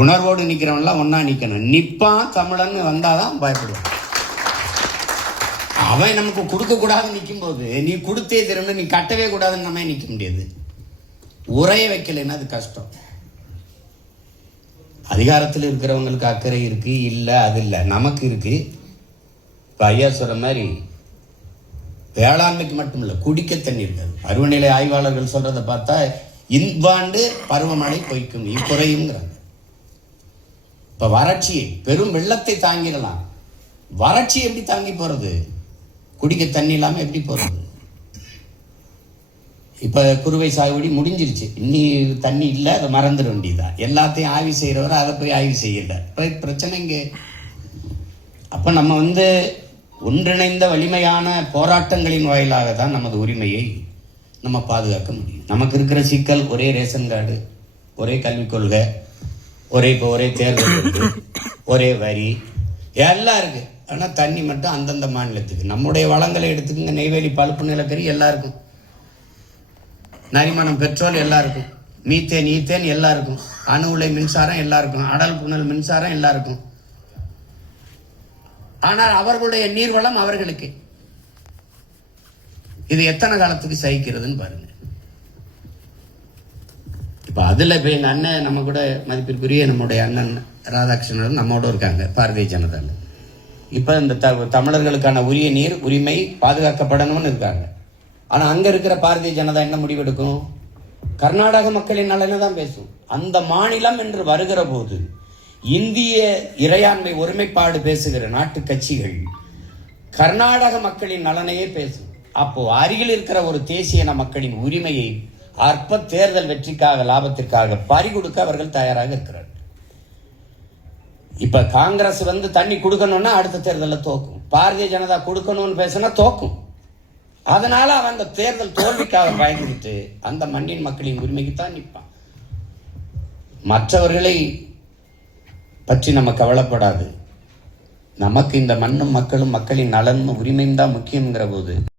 உணர்வோடு நிக்கிறவன்லாம் ஒன்னா நிக்கணும். நிப்பான் தமிழன் வந்தாதான் பயப்படுவான். அவன் நமக்கு கொடுக்க கூடாது நிற்கும் போது நீ கொடுத்தே திறந்து நீ கட்டவே கூடாதுன்னு நம்ம நிற்க முடியாது. உரைய வைக்கலைன்னா அது கஷ்டம். அதிகாரத்தில் இருக்கிறவங்களுக்கு அக்கறை இருக்கு, இல்லை அது இல்லை, நமக்கு இருக்கு. இப்போ ஐயா சொல்ற மாதிரி வேளாண்மைக்கு மட்டும் இல்லை, குடிக்க தண்ணி இருக்காது. பருவநிலை ஆய்வாளர்கள் சொல்றதை பார்த்தா இவ்வாண்டு பருவமழை பொய்க்கும் இக்குறையுங்கிறாங்க. இப்ப வறட்சியை பெரும் வெள்ளத்தை தாங்கிடலாம், வறட்சி எப்படி தாங்கி போறது? குடிக்க தண்ணி இல்லாம எப்படி போறது? இப்ப குறுவை சாகுபடி முடிஞ்சிருச்சு, இன்னி தண்ணி இல்லை, அதை மறந்துட வேண்டியதான். எல்லாத்தையும் ஆய்வு செய்யறவர் அதை போய் ஆய்வு செய்யல. பிரச்சனை இங்கே. அப்ப நம்ம ஒன்றிணைந்த வலிமையான போராட்டங்களின் வாயிலாக தான் நமது உரிமையை நம்ம பாதுகாக்க முடியும். நமக்கு இருக்கிற சிக்கல் ஒரே ரேஷன் கார்டு, ஒரே கல்விக் கொள்கை, ஒரே தேர்தல், ஒரே வரி எல்லாம் இருக்கு. ஆனால் தண்ணி மட்டும் அந்தந்த மாநிலத்துக்கு. நம்முடைய வளங்களை எடுத்துக்கங்க, நெய்வேலி பழுப்பு நிலக்கரி எல்லாருக்கும், நரிமணம் பெட்ரோல் எல்லாருக்கும், மீத்தேன் ஈத்தேன் எல்லாருக்கும், அணு உலை மின்சாரம் எல்லாருக்கும், அடல் புனல் மின்சாரம் எல்லாருக்கும். ஆனால் அவர்களுடைய நீர்வளம் அவர்களுக்கு. இது எத்தனை காலத்துக்கு சகிக்கிறதுன்னு பாருங்க. இப்ப அதுல இப்ப எங்க அண்ணன், நம்ம கூட மதிப்பிற்குரிய நம்முடைய அண்ணன் ராதாகிருஷ்ணன் நம்மோட இருக்காங்க பாரதிய ஜனதால. இப்ப இந்த தமிழர்களுக்கான உரிய நீர் உரிமை பாதுகாக்கப்படணும்னு இருக்காங்க. ஆனா அங்க இருக்கிற பாரதிய ஜனதா என்ன முடிவெடுக்கும்? கர்நாடக மக்களின் நலனை தான் பேசும். அந்த மாநிலம் என்று வருகிற போது இந்திய இறையாண்மை ஒருமைப்பாடு பேசுகிற நாட்டு கட்சிகள் கர்நாடக மக்களின் நலனையே பேசும். அப்போ அருகில் இருக்கிற ஒரு தேசிய மக்களின் உரிமையை அற்ப தேர்தல் வெற்றிக்காக, லாபத்திற்காக பறிகொடுக்க அவர்கள் தயாராக இருக்கிறார்கள். இப்ப காங்கிரஸ் தண்ணி கொடுக்கணும்னா அடுத்த தேர்தலில் தோக்கும். பாரதிய ஜனதா கொடுக்கணும்னு பேசினா தோக்கும். அதனால அவன் அந்த தேர்தல் தோல்விக்காக பயந்துட்டு அந்த மண்ணின் மக்களின் உரிமைக்கு தான் நிற்பான். மற்றவர்களை பற்றி நம்ம கவலைப்படாது. நமக்கு இந்த மண்ணும் மக்களும் மக்களின் நலனும் உரிமையும் தான் முக்கியங்கிற போது